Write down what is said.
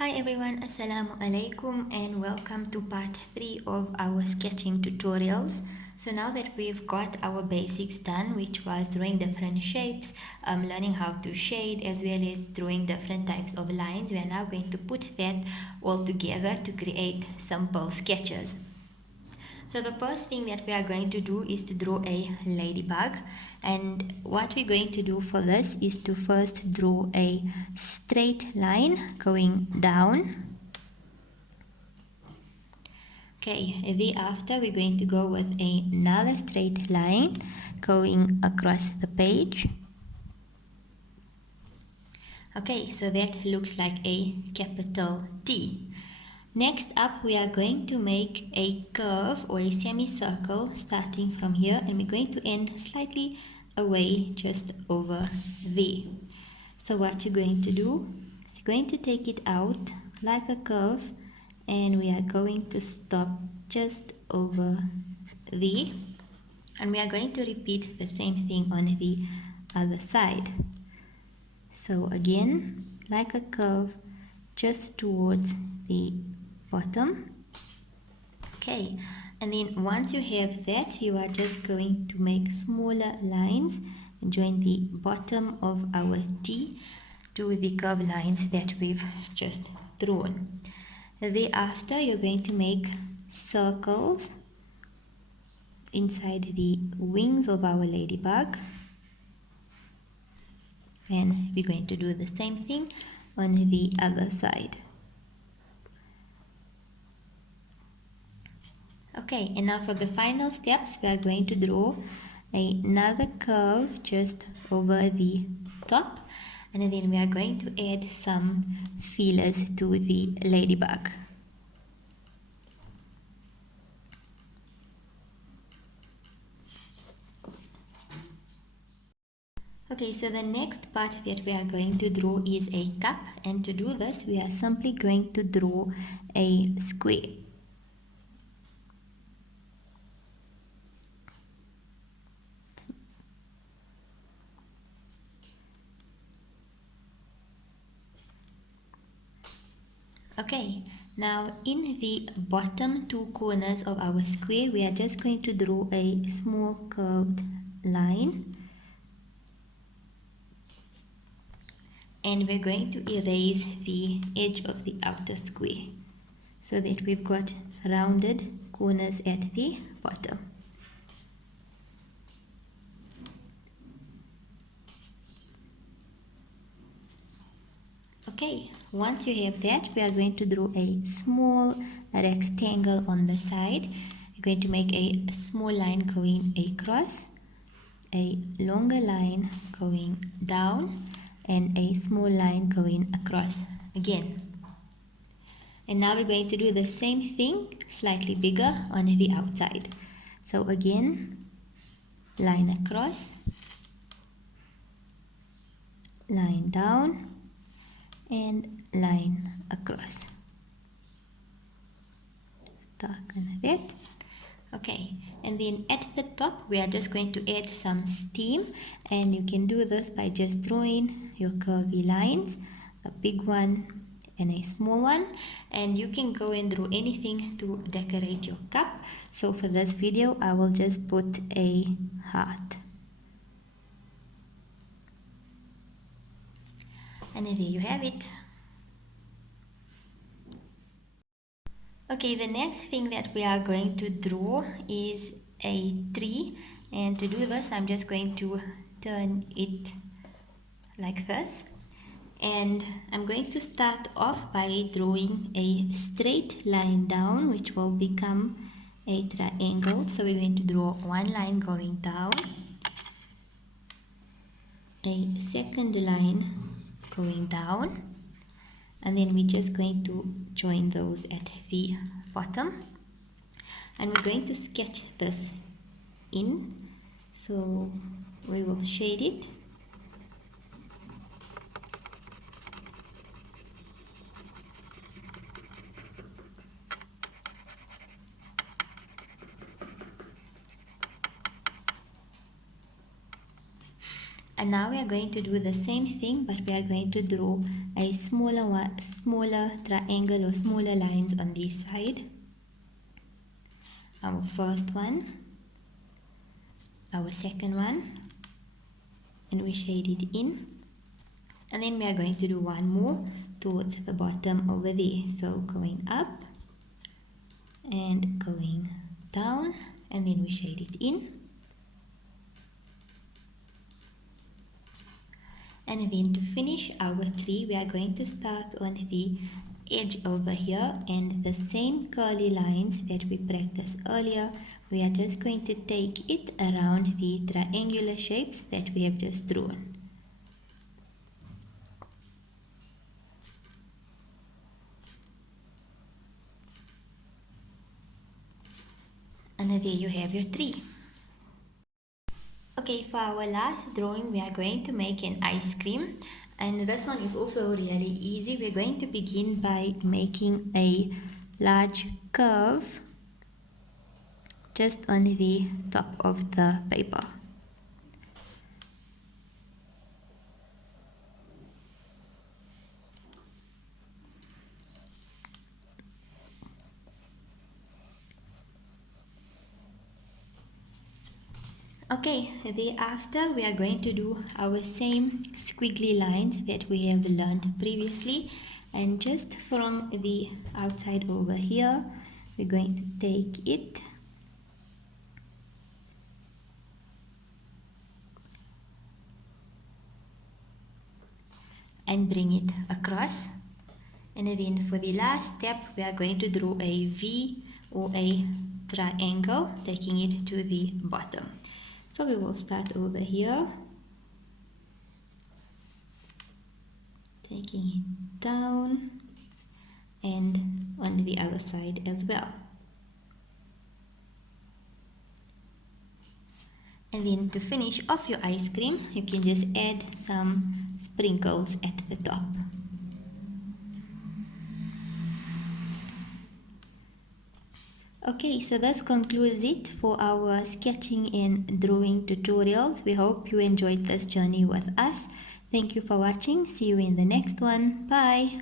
Hi everyone, Assalamu alaikum and welcome to part 3 of our sketching tutorials. So now that we've got our basics done, which was drawing different shapes, learning how to shade as well as drawing different types of lines, we are now going to put that all together to create simple sketches. So the first thing that we are going to do is to draw a ladybug, and what we're going to do for this is to first draw a straight line going down. Okay, thereafter we're going to go with another straight line going across the page. Okay, so that looks like a capital T. Next up, we are going to make a curve or a semicircle starting from here, and we're going to end slightly away just over there. So what you're going to do is you're going to take it out like a curve, and we are going to stop just over there, and we are going to repeat the same thing on the other side. So again, like a curve just towards the bottom. Okay, and then once you have that, you are just going to make smaller lines and join the bottom of our T to the curved lines that we've just drawn. Thereafter, you're going to make circles inside the wings of our ladybug, and we're going to do the same thing on the other side. Okay, and now for the final steps, we are going to draw another curve just over the top, and then we are going to add some feelers to the ladybug. Okay, so the next part that we are going to draw is a cup, and to do this we are simply going to draw a square. Okay, now in the bottom two corners of our square, we are just going to draw a small curved line, and we're going to erase the edge of the outer square so that we've got rounded corners at the bottom. Okay, once you have that, we are going to draw a small rectangle on the side. We're going to make a small line going across, a longer line going down, and a small line going across again. And now we're going to do the same thing, slightly bigger on the outside. So again, line across, line down, and line across. Darken that. Okay, and then at the top we are just going to add some steam, and you can do this by just drawing your curvy lines, a big one and a small one, and you can go and draw anything to decorate your cup. So for this video I will just put a heart. And there you have it. Okay, the next thing that we are going to draw is a tree, and to do this I'm just going to turn it like this, and I'm going to start off by drawing a straight line down which will become a triangle. So we're going to draw one line going down, a second line going down, and then we're just going to join those at the bottom, and we're going to sketch this in. So we will shade it. And now we are going to do the same thing, but we are going to draw a smaller triangle or smaller lines on this side. Our first one, our second one, and we shade it in. And then we are going to do one more towards the bottom over there. So going up and going down, and then we shade it in. And then to finish our tree, we are going to start on the edge over here, and the same curly lines that we practiced earlier, we are just going to take it around the triangular shapes that we have just drawn. And there you have your tree. Okay, for our last drawing, we are going to make an ice cream. And this one is also really easy. We're going to begin by making a large curve just on the top of the paper. Okay, thereafter we are going to do our same squiggly lines that we have learned previously, and just from the outside over here we're going to take it and bring it across. And then for the last step we are going to draw a V or a triangle, taking it to the bottom. So we will start over here, taking it down, and on the other side as well. And then to finish off your ice cream, you can just add some sprinkles at the top. Okay, so that concludes it for our sketching and drawing tutorials. We hope you enjoyed this journey with us. Thank you for watching. See you in the next one. Bye.